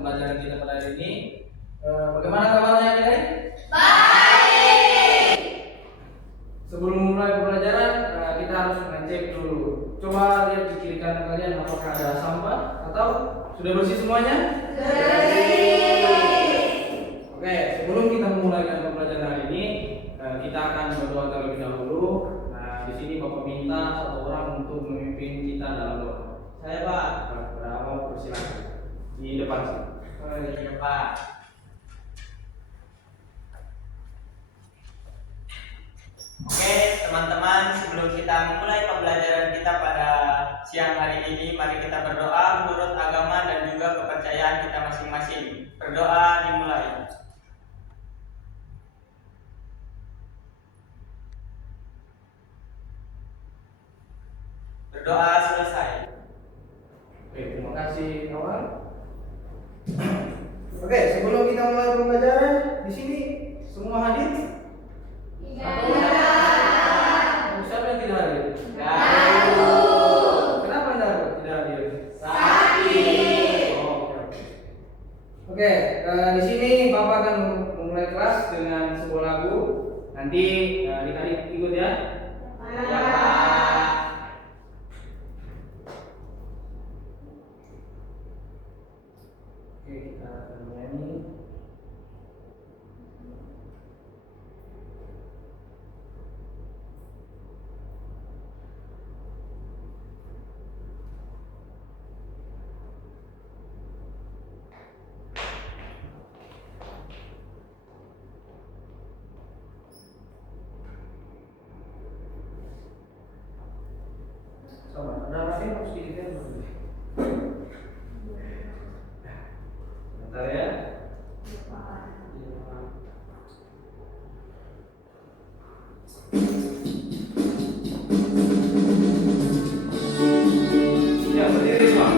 pembelajaran kita pada hari ini. Bagaimana kabarnya adik-adik? Baik. Sebelum mulai pembelajaran, kita harus mengecek dulu. Coba lihat di kiri kanan kalian apakah ada sampah atau sudah bersih semuanya? Oke, sebelum kita memulai pembelajaran hari ini, kita akan berdoa terlebih dahulu. Nah, di sini Bapak minta satu orang untuk memimpin kita dalam doa. Saya Pak. Mau persilakan di depan sini. Di depan. Oke teman-teman, sebelum kita memulai pembelajaran kita pada siang hari ini, mari kita berdoa menurut agama dan juga kepercayaan kita masing-masing. Berdoa dimulai. Berdoa selesai. Oke, terima kasih kawan. Oke, sebelum kita mulai pembelajaran, di sini semua hadir? Iya. Siapa yang tidak hadir? Kenapa tidak hadir? Sakit. Oke, di sini Bapak akan memulai kelas dengan sebuah lagu. Nanti adik-adik ikut ya. Ya, Pak. Oke, kita akan menyanyi. Sama, ada rasanya harus sedikit ya. Bentar ya. Ya, berdiri semua.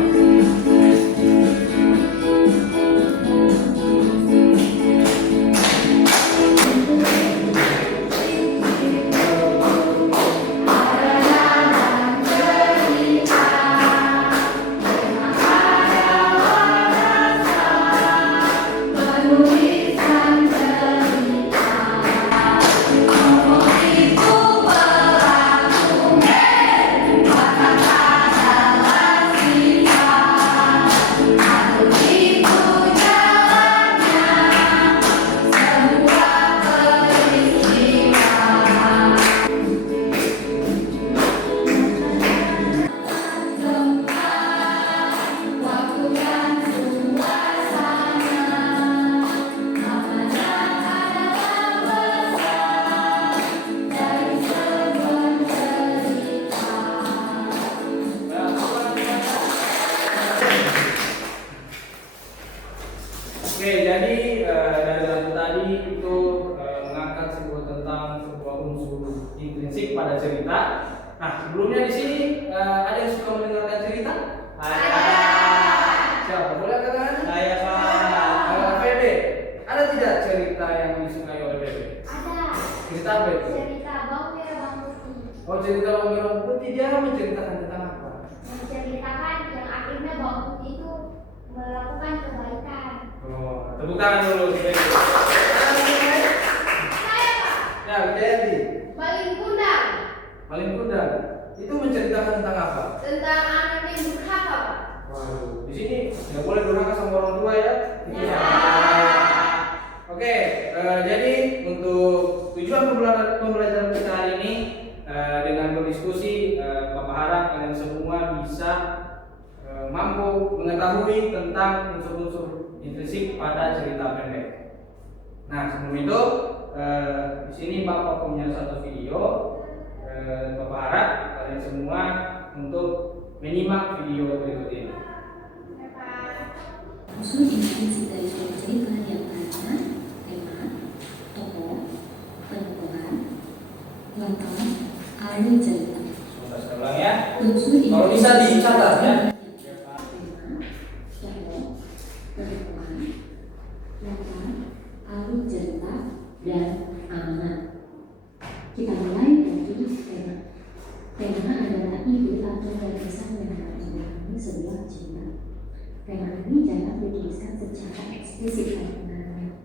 Oke, jadi dari lagu tadi itu mengangkat tentang sebuah unsur intrinsik pada cerita. Nah, sebelumnya di sini ada yang suka mendengarkan cerita? Ada. Siapa? Boleh katakan? Saya Pak. Febe, ada tidak cerita yang disukai oleh Febe? Ada. Cerita apa itu? Cerita bawang merah bawang putih. Oh, cerita bawang merah putih. Dia menceritakan tentang apa? Menceritakan yang akhirnya bawang putih itu melakukan kebaikan. Oh, tepuk tangan dulu. Saya Pak. Ya, Wijayanti. Paling kundang. Paling kuda. Itu menceritakan tentang apa? Tentang anak yang durhaka Pak. Waduh, di sini nggak boleh durhaka sama orang tua ya. Itu Ya. Oke, jadi untuk tujuan pembelajaran kita hari ini dengan berdiskusi, Bapak harap kalian semua bisa mampu mengetahui tentang unsur-unsur intrinsik pada cerita pendek. Nah, sebelum itu di sini Bapak punya satu video. Bapak harap kalian semua untuk menyimak video berikut ini. Unsur intrinsik dari sebuah cerita yang pertama, tema, tokoh, penuturan, latar, alur cerita. Sebentar saya ulang ya. Unsur Kalau bisa dicatat ya. tema, tokoh, penuturan, latar, alur cerita, dan amanat. Kita mulai dari tema. Tema adalah ide atau gagasan yang harus memahami sebuah cerita. Tema ini jangan dituliskan secara eksplisit sebenarnya.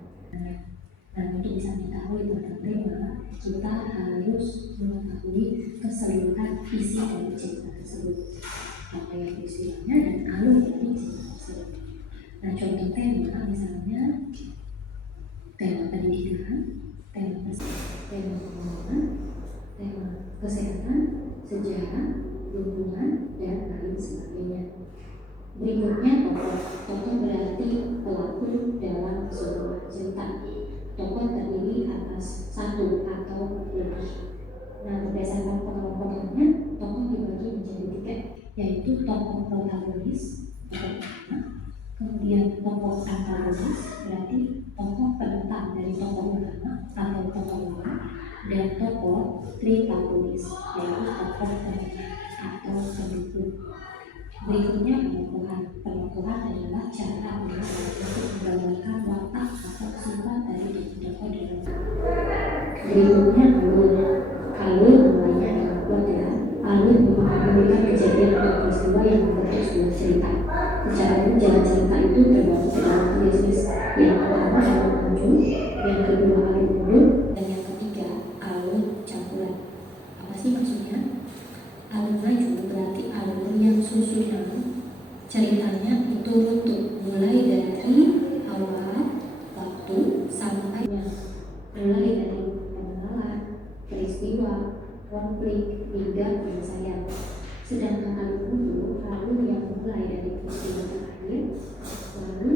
Dan untuk bisa mengetahui tentang tema, kita harus mengetahui keseluruhan isi dari cerita tersebut, apa yang peristiwanya dan alur dari cerita tersebut. Nah, contoh tema misalnya tema pendidikan, tema pengalaman, tema kesehatan, sejarah, lingkungan, dan lain sebagainya. Berikutnya tokoh berarti pelaku dalam sebuah cerita. Tokoh terdiri atas satu atau lebih. Nah, berdasarkan pengelompokannya, tokoh dibagi menjadi tiga, yaitu tokoh protagonis, tokoh utama, kemudian tokoh antagonis, berarti tokoh penentang dari tokoh utama atau tokoh lawan, dan tokoh tripagonis, yaitu tokoh tengah atau pendukung. Berikutnya pengukuhan adalah cara untuk menggambarkan watak atau sifat dari tokoh dalam. Berikutnya alur mulainya adalah plot ya. Alur memberikan kejadian atau peristiwa yang membentuk sebuah cerita. Secara umum jalan cerita itu terbagi ke dalam tiga jenis. Yang pertama alur maju, yang kedua alur mundur, dan yang ketiga alur campuran. Apa sih maksudnya? Alur maju berarti alur yang susunan ceritanya itu runtuh mulai dari awal waktu sampai mulai dari pengenalan, peristiwa, konflik hingga penyelesaian. Sedangkan alur mundur alur yang mulai dari peristiwa terakhir lalu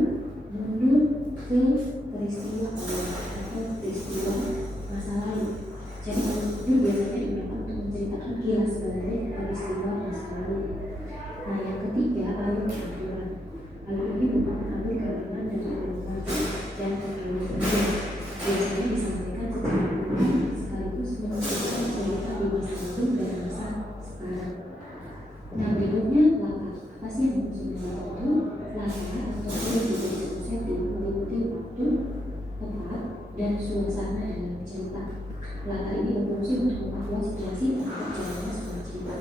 mundur ke peristiwa awal atau peristiwa masa lalu. Jadi alur mundur biasanya digunakan untuk menceritakan kilas balik peristiwa masa lalu. Nah, yang ketiga alur campuran. Alur ini merupakan alur gabungan dari alur maju dan alur mundur. Biasanya disampaikan secara umum sekaligus menunjukkan cerita di masa lalu dan masa sekarang. Nah, berikutnya latar. Apa sih yang maksudnya latar itu? Latar atau setting meliputi waktu, tempat, dan suasana dalam cerita. Latar ini berfungsi untuk memperluas situasi dan perjalanan sebuah cerita.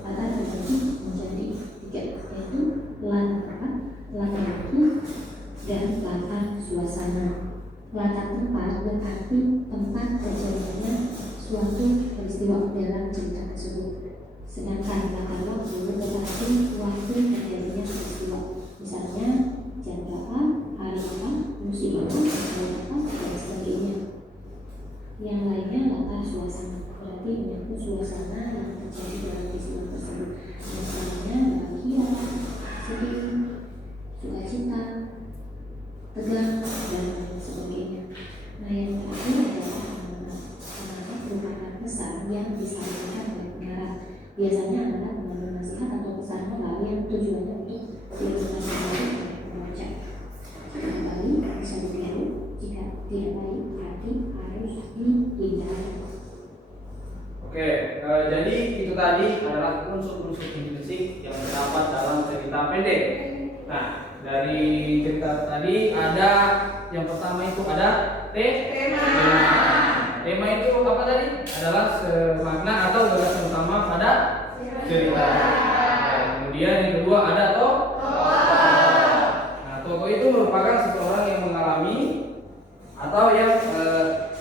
Latar terbagi menjadi tiga, yaitu latar tempat, latar waktu, dan latar suasana. Latar tempat berarti tempat terjadinya suatu peristiwa dalam cerita tersebut. Sedangkan latar waktu berarti waktu terjadinya peristiwa. Misalnya jam berapa, hari apa, musim apa, tahun apa, dan sebagainya. Yang lainnya latar suasana berarti menyangkut suasana yang terjadi dalam peristiwa tersebut. Misalnya bahagia, sedih, sukacita, tegang, dan lain sebagainya. Nah, yang terakhir adalah amanat. Amanat merupakan pesan yang disampaikan oleh pengarang. Biasanya adalah mengandung nasihat atau pesan moral yang tujuannya untuk dilakukan oleh pembaca. Jika baik, bisa ditiru. Jika tidak baik, berarti harus dihindari. Oke, jadi itu tadi adalah unsur-unsur intrinsik yang terdapat dalam cerita pendek. Nah, dari cerita tadi ada yang pertama itu ada tema. Tema itu apa tadi? Adalah semakna atau gagasan utama pada cerita. Nah, kemudian yang kedua ada tokoh. Nah, tokoh itu merupakan seseorang yang mengalami atau yang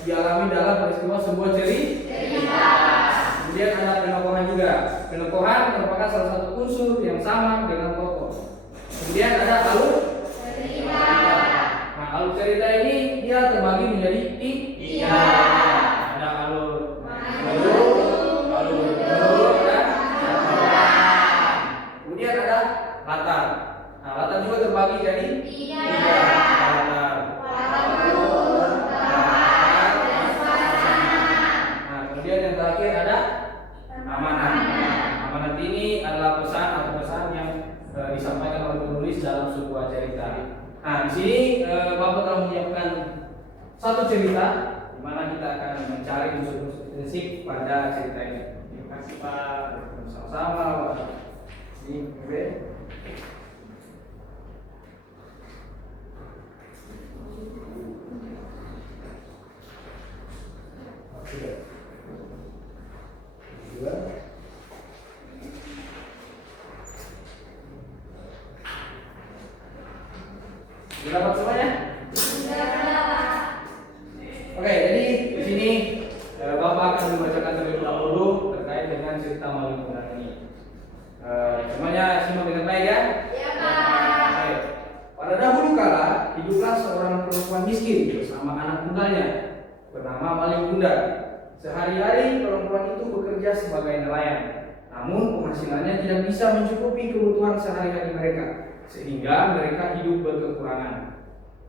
dialami dalam peristiwa sebuah cerita. Kemudian ada penokohan juga. Penokohan merupakan salah satu unsur yang sama dengan tokoh. Kemudian ada alur cerita. Nah, alur cerita ini dia terbagi menjadi tiga. Ada alur maju, alur mundur, dan campuran. Kemudian ada latar. Nah, latar juga terbagi jadi tiga. Latar waktu, tempat, dan suasana. Nah, kemudian yang terakhir ada amanat. Amanat ini adalah pesan atau pesan yang disampaikan oleh penulis dalam sebuah cerita. Nah, di sini Bapak telah menyiapkan satu cerita di mana kita akan mencari unsur-unsur intrinsik pada cerita ini. Terima kasih Pak. Sama-sama. Ini B. Sudah dapat semuanya? Oke, jadi di sini Bapak akan membacakan terlebih dahulu terkait dengan cerita maling kundang ini. Semuanya simak dengan baik ya? Iya, Pak. Oke. Pada dahulu kala hiduplah seorang perempuan miskin bersama anak tunggalnya bernama Maling Kundang. Sehari-hari perempuan itu bekerja sebagai nelayan, namun penghasilannya tidak bisa mencukupi kebutuhan sehari-hari mereka, sehingga mereka hidup berkekurangan.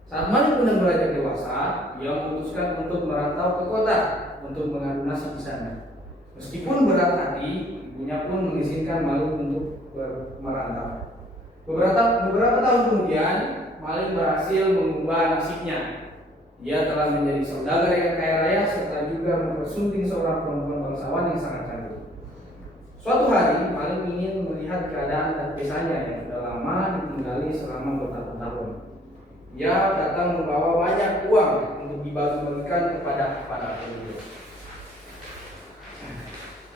Saat Maling Kundang beranjak dewasa, ia memutuskan untuk merantau ke kota untuk mengadu nasib di sana. Meskipun berat hati, ibunya pun mengizinkan Maling untuk merantau. Beberapa tahun kemudian, Maling berhasil mengubah nasibnya. Ia telah menjadi saudagar yang kaya raya serta juga mempersunting seorang perempuan bangsawan yang sangat cantik. Suatu hari, Maling ingin melihat keadaan desanya yang sudah lama ditinggali selama bertahun-tahun. Ia datang membawa banyak uang untuk dibagi-bagikan kepada penduduk.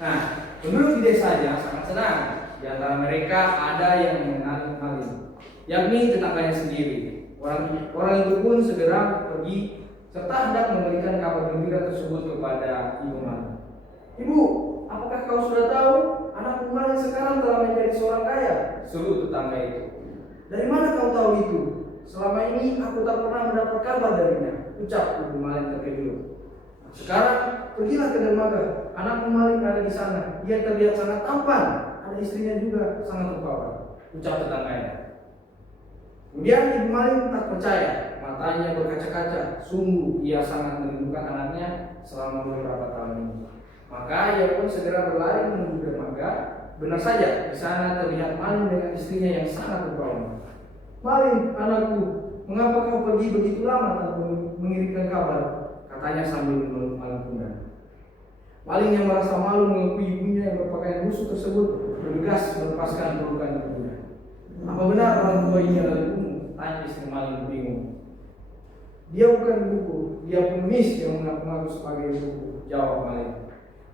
Nah, penduduk di desanya sangat senang. Di antara mereka ada yang mengenali Maling, yakni tetangganya sendiri. Orang itu pun segera pergi serta hendak memberikan kabar gembira tersebut kepada Ibu Maling. "Ibu, apakah kau sudah tahu anakku Maling sekarang telah menjadi seorang kaya?" seru tetangga itu. "Dari mana kau tahu itu? Selama ini aku tak pernah mendapat kabar darinya," ucap Ibu Maling terkejut. "Sekarang pergilah ke dermaga. Anakmu Maling ada di sana. Dia terlihat sangat tampan. Ada istrinya juga sangat rupawan," ucap tetangganya. Kemudian Ibu Maling tak percaya, matanya berkaca-kaca. Sungguh ia sangat merindukan anaknya selama beberapa tahun ini. Maka ia pun segera berlari menuju dermaga. Benar saja, di sana terlihat Maling dengan istrinya yang sangat rupawan. "Maling, anakku, mengapa kau pergi begitu lama tanpa mengirimkan kabar?" katanya sambil memeluk Maling Kundang. Maling yang merasa malu mengakui ibunya yang berpakaian busuk tersebut bergegas melepaskan pelukan ibunya. "Apa benar orang tua ini adalah ibumu?" tanya istri Maling bingung. "Dia bukan ibuku, dia pengemis yang mengaku-ngaku sebagai ibuku," jawab Maling.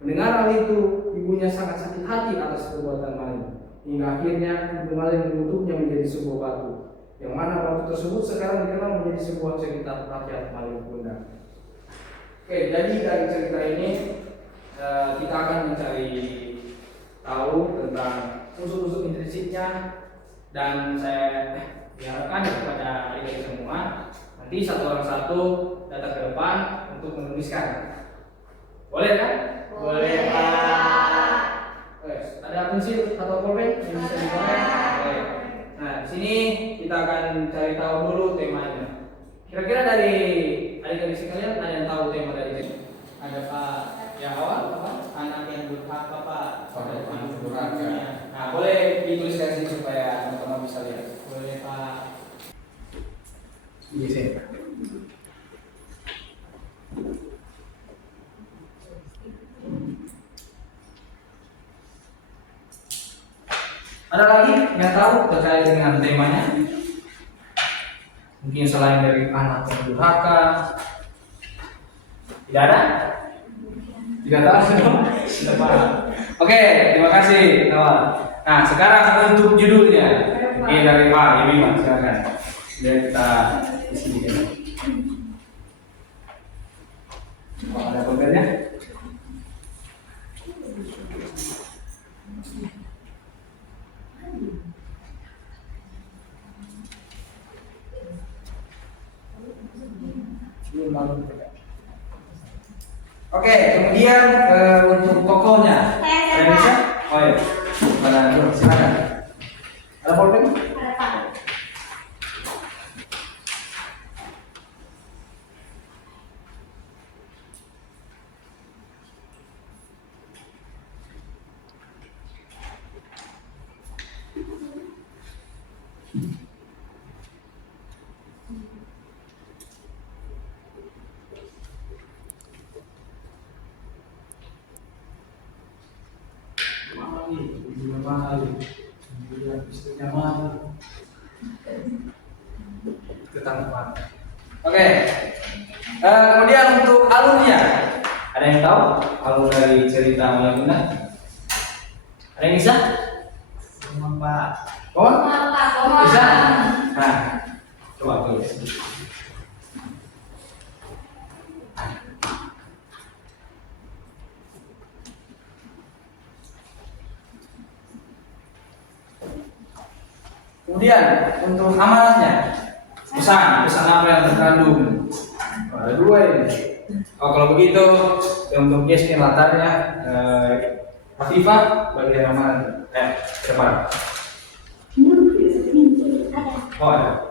Mendengar hal itu, ibunya sangat sakit hati atas perbuatan Maling. Hingga akhirnya Ibu Maling mengutuknya menjadi sebuah batu, yang mana batu tersebut sekarang dikenal menjadi sebuah cerita rakyat Maling Kundang. Oke, jadi dari cerita ini kita akan mencari tahu tentang unsur-unsur intrinsiknya, dan saya diharapkan kepada adik-adik semua nanti satu orang satu datang ke depan untuk menuliskan. Boleh kan? Boleh, Pak. Ada pensil atau pulpen yang bisa dibawa? Boleh. Nah, di sini kita akan cari tahu dulu temanya. Kira-kira dari adik-adik sekalian ada yang tahu tema dari ini? Ada, Pak. Yang awal apa? Anak yang durhaka, Pak. Anak durhaka. Nah, boleh dituliskan sini supaya teman-teman bisa lihat. Boleh, Pak. Iya sih. Ada lagi yang tahu terkait dengan temanya? Mungkin selain dari anak yang durhaka. Tidak ada? Tidak tahu? Tidak paham. Oke, terima kasih Nawal. Nah, sekarang untuk judulnya. Ini dari Pak Ibi, silakan. Biar kita isi di sini. Ada pulpennya? Oke, kemudian untuk tokohnya. Ada yang bisa? Oh iya. Silakan. Ada pulpen? Ada, Pak. Oke. Kemudian untuk alurnya, ada yang tahu alur dari cerita Maling Kundang? Ada yang bisa? Pak. Mohon? Pak, Bisa? Nah, Coba tulis. Kemudian untuk amanatnya, pesan apa yang terkandung? Ada dua ini. Oh, kalau begitu untuk case latarnya, Afifah bagian amanat. Depan. Oh, ada.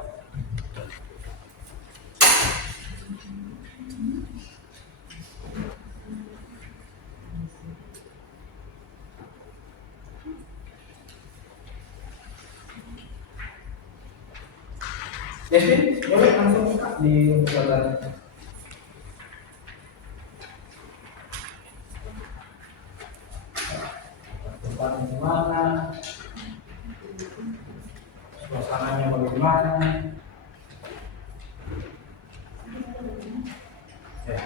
Yasmin, boleh langsung di kesempatan. Tempatnya gimana? Suasananya bagaimana? Ya.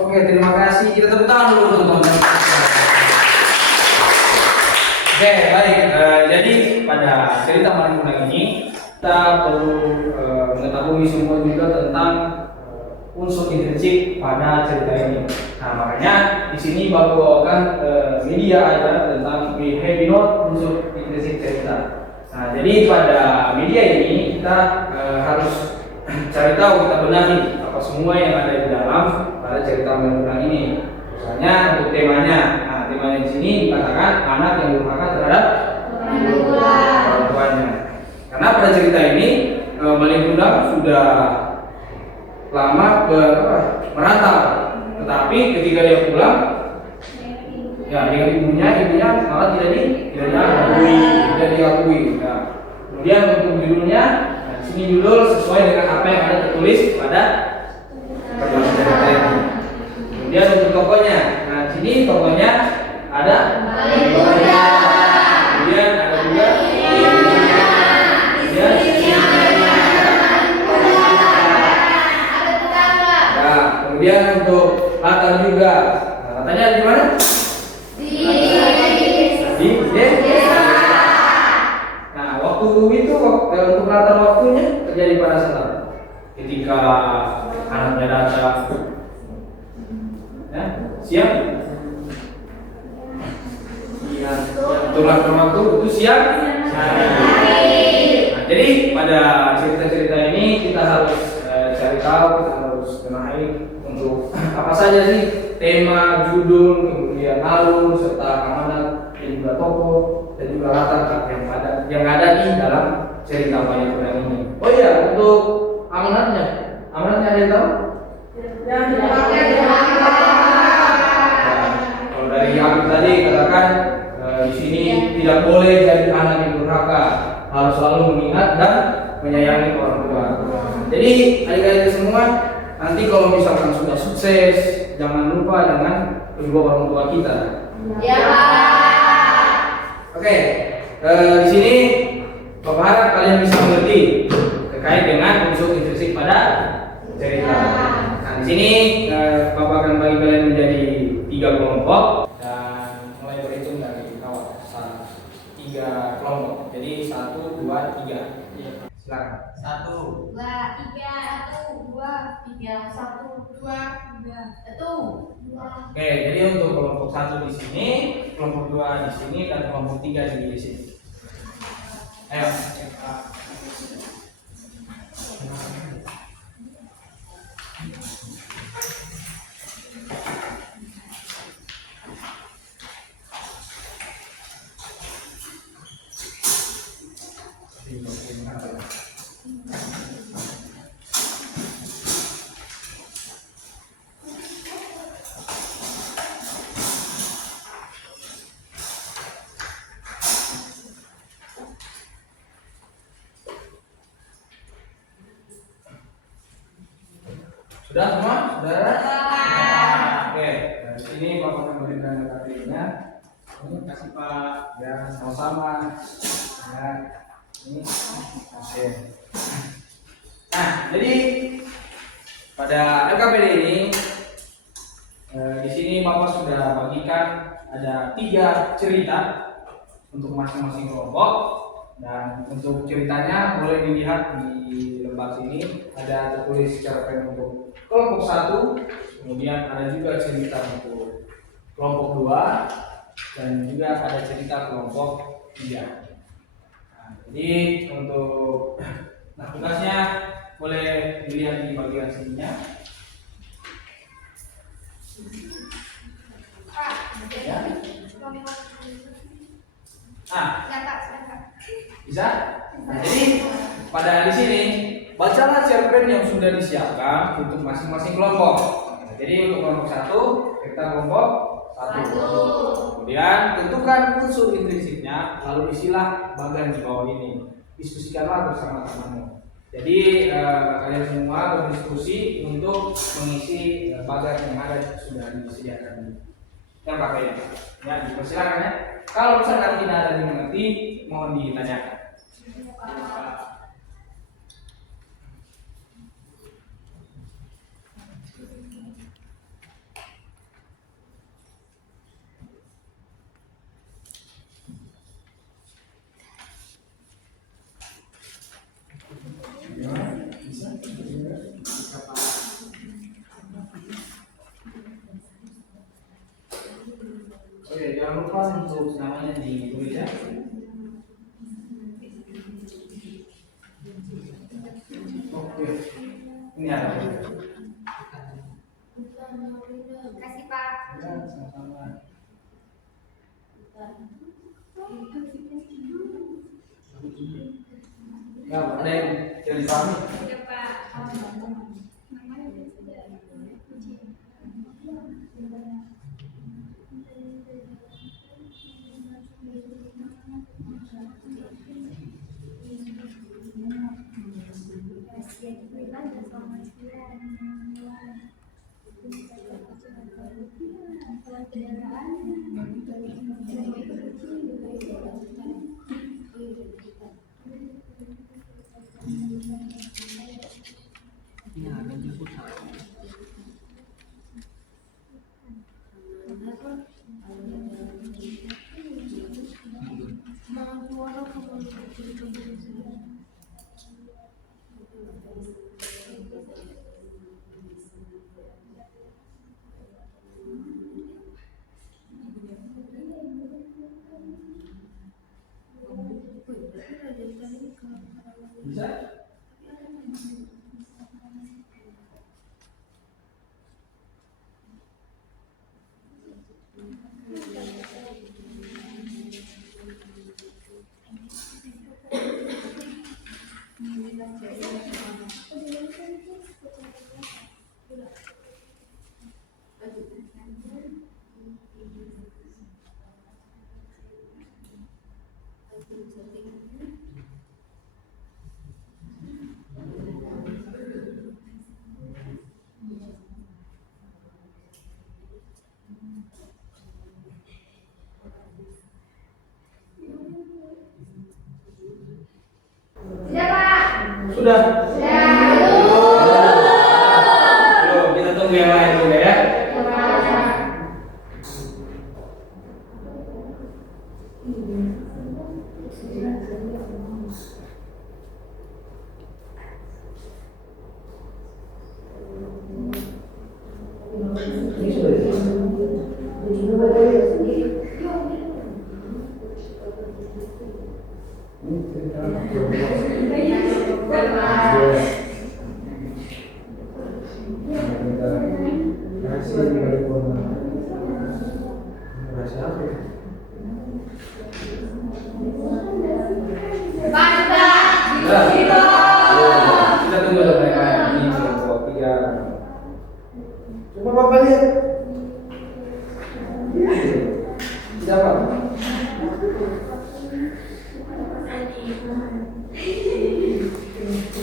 Oke, terima kasih. Kita tepuk tangan dulu teman-teman. Oke, baik. Jadi pada cerita Maling Kundang ini kita perlu mengetahui semua juga tentang unsur intrinsik pada cerita ini. Nah, makanya di sini baru bawakan media aja tentang heavy note unsur intrinsik cerita. Nah, jadi pada media ini kita harus cari tahu, kita benahi apa semua yang ada di dalam pada cerita Maling Kundang ini. Misalnya untuk temanya, nah temanya di sini dikatakan anak yang durhaka terhadap orang tuanya. Karena pada cerita ini Maling Kundang sudah lama merantau, tetapi ketika dia pulang, ya dengan ibunya malah tidak diakui. Nah, kemudian untuk judulnya, nah, di sini judul sesuai dengan apa yang ada tertulis pada cerita ini. Kemudian untuk tokohnya, nah di sini tokohnya ada Maling Kundang. kemudian ada juga kemudian untuk latar juga. Nah, latarnya di mana? Di desa. Nah, waktu itu untuk latar waktunya terjadi pada saat ketika anaknya datang. Ya, siang. Untuk latar waktu itu siang. Nah, jadi pada cerita-cerita ini kita harus cari tahu, kita harus kenali untuk apa saja sih tema, judul, kemudian alur serta amanat dan juga tokoh dan juga latar yang ada di dalam cerita Maling Kundang ini. Oh iya, untuk amanatnya ada yang tahu? Kalau dari Habib tadi katakan di sini tidak boleh jadi anak yang durhaka, harus selalu mengingat dan menyayangi orang tua. Jadi adik-adik semua, nanti kalau misalkan sudah sukses, jangan lupa dengan kedua orang tua kita. Ya, Pak. Oke, di sini Bapak harap kalian bisa mengerti terkait dengan unsur intrinsik pada cerita. Nah, di sini Bapak akan bagi kalian menjadi 3 kelompok dan mulai berhitung dari awal. 3 kelompok. Jadi 1, 2, 3. Silakan. 1, 2, 3, 1, 2, 3, 1, 2, 3, 1, 2. Oke, jadi untuk kelompok 1 di sini, kelompok 2 di sini, dan kelompok 3 di sini. Ayo. Sudah semua? Saudara? Oke, berarti sini Bapak akan berikan materinya. Ini kasih Pak, ya sama-sama. Ya, ini. Oke. Nah, jadi pada LKPD ini di sini Bapak sudah bagikan ada 3 cerita untuk masing-masing kelompok, dan untuk ceritanya boleh dilihat di lembar sini ada tertulis cerpen untuk kelompok 1, kemudian ada juga cerita untuk kelompok 2, dan juga ada cerita kelompok 3. Nah, jadi untuk tugasnya boleh dilihat di bagian sininya. Ya. Bisa? Nah, jadi pada di sini bacalah cerpen yang sudah disiapkan untuk masing-masing kelompok. Nah, jadi untuk kelompok 1, kita kelompok 1. Kemudian tentukan unsur intrinsiknya, lalu isilah bagian di bawah ini. Diskusikanlah bersama temanmu. Jadi kalian semua berdiskusi untuk mengisi bagian yang ada sudah disediakan di LKPD. Ya, dipersilakan ya. Kalau misalkan tidak ada yang mengerti, mohon ditanyakan. Oke, jangan lupa untuk namanya ditulis ya. Oke, ini ada. Kasih Pak. Ya, sama-sama. Ya, ada yang cerita nih. Ya Pak. Bisa? Sudah. Belum, kita tunggu yang lain dulu ya. Ini kita tunggu dulu yang lain. Ini kelompok 3. Coba Bapak lihat. Siapa?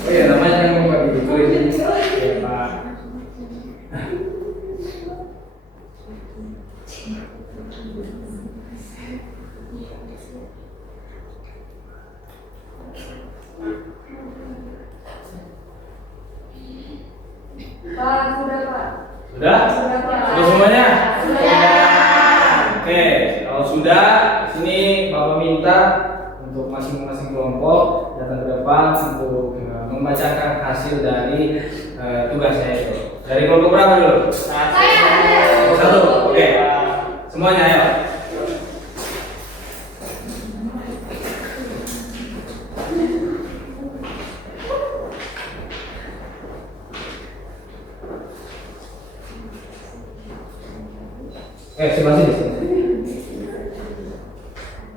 Oh iya, namanya yang mau ditulis. Ya Pak. Sudah? Sudah semuanya? Oke, kalau sudah, sini Bapak minta untuk masing-masing kelompok datang ke depan untuk membacakan hasil dari tugasnya itu. Dari kelompok berapa dulu? Satu. Oke. Semuanya ayo. Sebelah sini.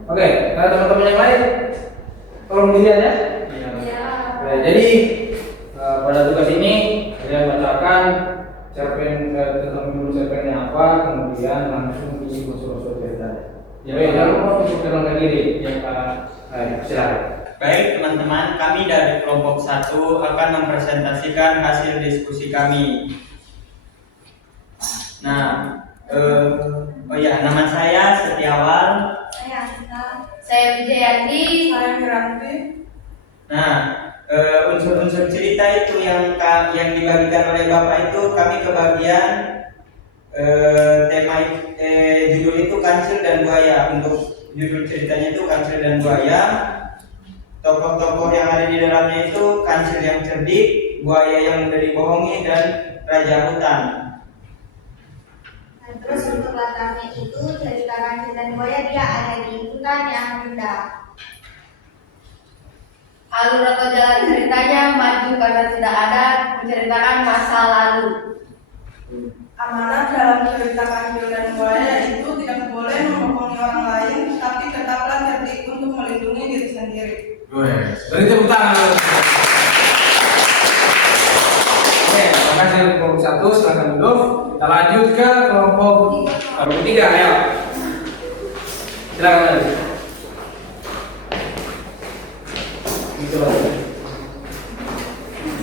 Oke, teman-teman yang lain tolong dilihat ya. Oke, jadi pada tugas ini kalian bacakan cerpen tentang dulu cerpennya apa, kemudian langsung isi unsur-unsur ceritanya. Jadi jangan lupa untuk kenalkan diri. Ya, silakan. Baik teman-teman, kami dari kelompok 1 akan mempresentasikan hasil diskusi kami. Nah, nama saya Setiawan. Saya Wijayanti. Saya Wiranti. Nah, unsur-unsur cerita itu yang dibagikan oleh Bapak itu kami kebagian tema judul itu Kancil dan Buaya. Untuk judul ceritanya itu Kancil dan Buaya. Tokoh-tokoh yang ada di dalamnya itu kancil yang cerdik, buaya yang mudah dibohongi, dan raja hutan. Terus untuk latarnya itu cerita kancil dan buaya dia ada di hutan yang indah. Alur atau jalan ceritanya maju karena tidak ada menceritakan masa lalu. Amanat dalam cerita kancil dan buaya itu tidak boleh membohongi orang lain, tapi tetaplah cerdik untuk melindungi diri sendiri. Beri tepuk tangan. Oke, terima kasih untuk kelompok 1, silakan duduk. Kita lanjut ke kelompok 3, ayo. Silakan lanjut.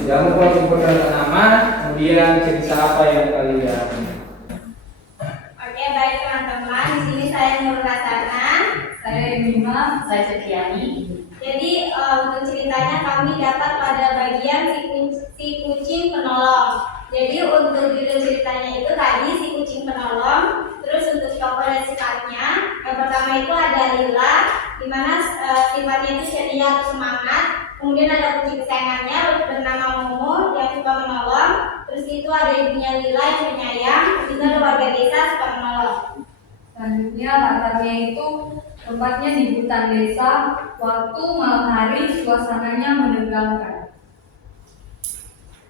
Jangan lupa sebutkan nama, kemudian cerita apa yang kalian. Oke, baik teman-teman. Di sini saya Nur Hasana. Saya Bima, saya Setiani. Jadi untuk ceritanya kami dapat pada bagian si kucing penolong. Jadi untuk judul ceritanya itu tadi si kucing penolong. Terus untuk tokoh dan sifatnya, yang pertama itu ada Lila, di mana sifatnya itu ceria atau semangat. Kemudian ada kucing kesayangannya bernama Momo yang suka menolong. Terus itu ada ibunya Lila yang penyayang. Itu ada warga desa suka menolong. Selanjutnya latarnya itu tempatnya di hutan desa, waktu malam hari suasananya menegangkan.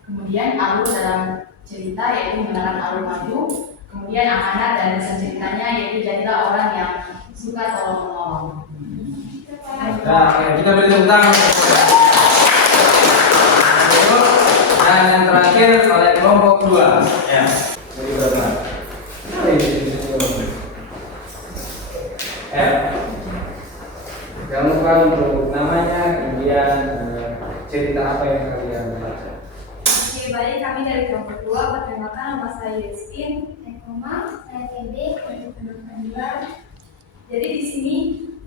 Kemudian alur dalam cerita yaitu menggunakan alur maju. Kemudian amanat dan pesan ceritanya yaitu jadilah orang yang suka tolong menolong. Nah, kita beri tepuk tangan. Dan yang terakhir oleh kelompok 2. Ya. Jadi berapa? Jangan lupa untuk namanya, kemudian cerita apa yang kalian baca. Oke, baik, kami dari kelompok 2. Perkenalkan, nama saya Yestin. Saya Tebe. Jadi di sini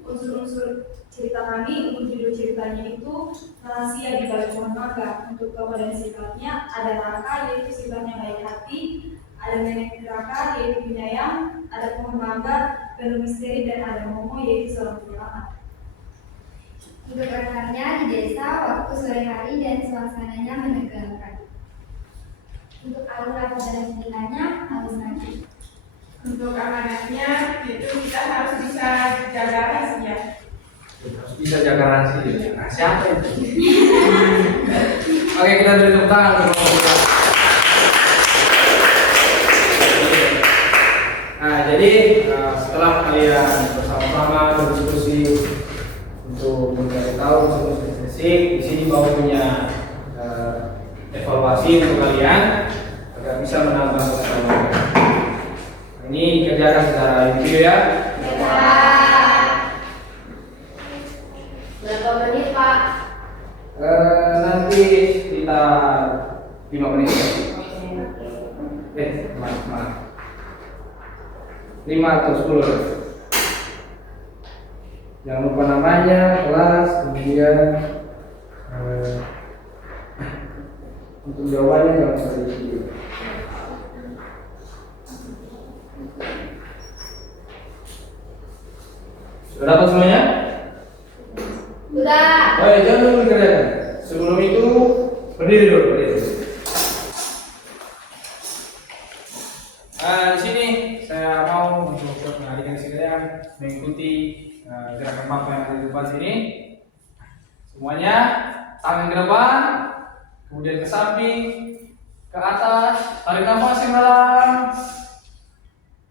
unsur-unsur cerita kami untuk judul ceritanya itu rahasia di balik pohon mangga. Untuk tokoh dan sifatnya ada Raka yaitu sifatnya baik hati, ada nenek Raka yaitu penyayang, ada pohon mangga penuh misteri, dan ada Momo yaitu seorang penyelamat. Untuk rekannya di desa waktu sore hari dan suasananya menegangkan. Untuk alur atau dalam ceritanya harus maju. Untuk amanatnya itu kita harus bisa jaga rahasia. Harus bisa jaga rahasia. Nah, siapa itu? Oke, kita beri tepuk tangan untuk kelompok 2. Nah, jadi setelah kalian bersama-sama berdiskusi untuk mencari tahu unsur-unsur basic, di sini Bapak punya evaluasi untuk kalian agar bisa menambah pengetahuan. Ini kerjakan secara individu ya. Berapa menit Pak? Nanti sekitar 5 menit. Maaf. 5 atau 10. Jangan lupa namanya, kelas, kemudian untuk jawabannya jangan lupa diisi. Sudah dapat semuanya? Sudah. Baik, jangan dulu dikerjakan. Sebelum itu berdiri dulu, berdiri. Di sini saya mau untuk adik-adik sekalian mengikuti gerakan Papa yang ada di depan sini. Semuanya tangan ke depan, kemudian ke samping, ke atas, tarik nafas yang dalam.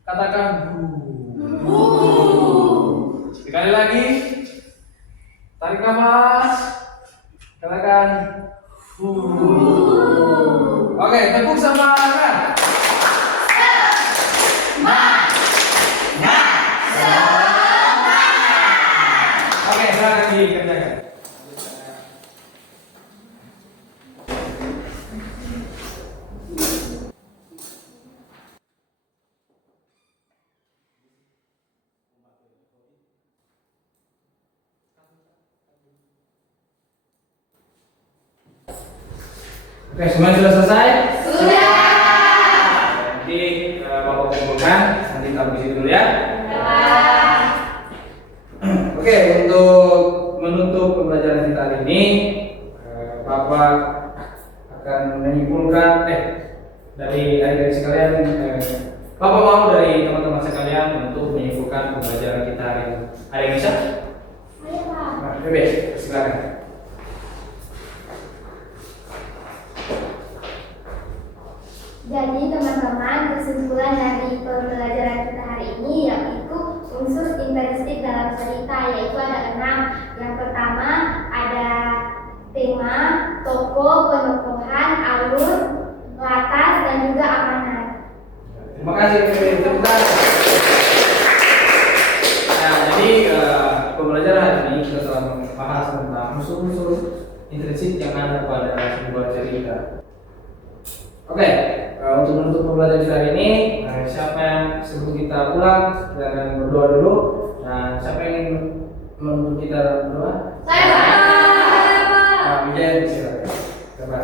Katakan bu. Sekali lagi. Tarik nafas. Katakan bu. Oke, tepuk semangat. Oke, sekarang dikerjakan. Oke, semuanya sudah selesai? Sudah. Nanti Bapak kumpulkan, nanti taruh di situ dulu ya. Oke, untuk menutup pembelajaran kita hari ini, Bapak akan menyimpulkan dari adik-adik sekalian, Bapak mau dari teman-teman sekalian untuk menyimpulkan pembelajaran kita hari ini. Ada yang bisa? Ayo, Pak. Nah, Bebe, silakan. Jadi teman-teman, kesimpulan dari pembelajaran kita hari ini yaitu unsur stilistik dalam cerita, yaitu ada 6. Yang pertama ada tema, tokoh, penokohan, alur, latar, dan juga amanat. Terima kasih, Bebe. Tepuk tangan. Nah, jadi pembelajaran hari ini kita telah membahas tentang unsur-unsur intrinsik yang ada pada sebuah cerita. Oke, untuk menutup pembelajaran kita hari ini, siapa yang sebelum kita pulang silakan berdoa dulu. Nah, siapa yang ingin menuntut kita berdoa? Saya, Pak. Wijaya, silakan. Coba.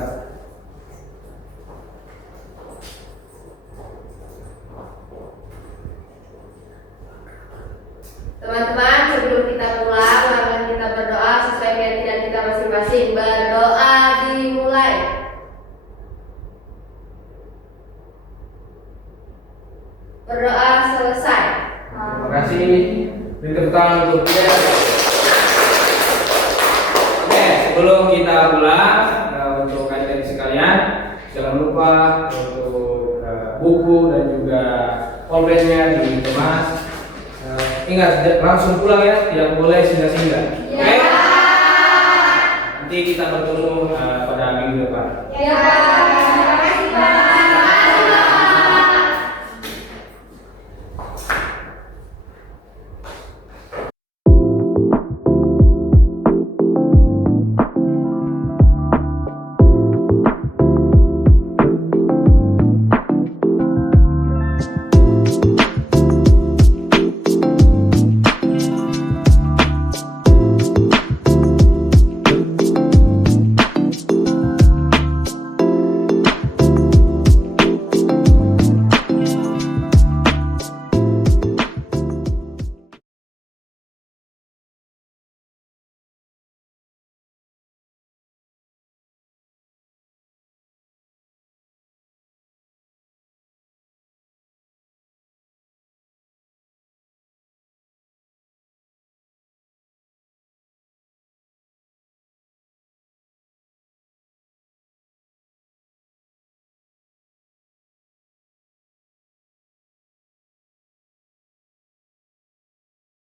Teman-teman, sebelum kita pulang, mari kita berdoa sesuai keyakinan kita masing-masing. Berdoa dimulai. Berdoa selesai. Terima kasih. Beri tepuk tangan untuk dia. Oke, sebelum kita pulang, untuk adik-adik sekalian, jangan lupa untuk buku dan juga pulpennya dikemas. Ingat, langsung pulang ya, tidak boleh singgah-singgah. Oke? Nanti kita bertemu pada minggu depan. Ya.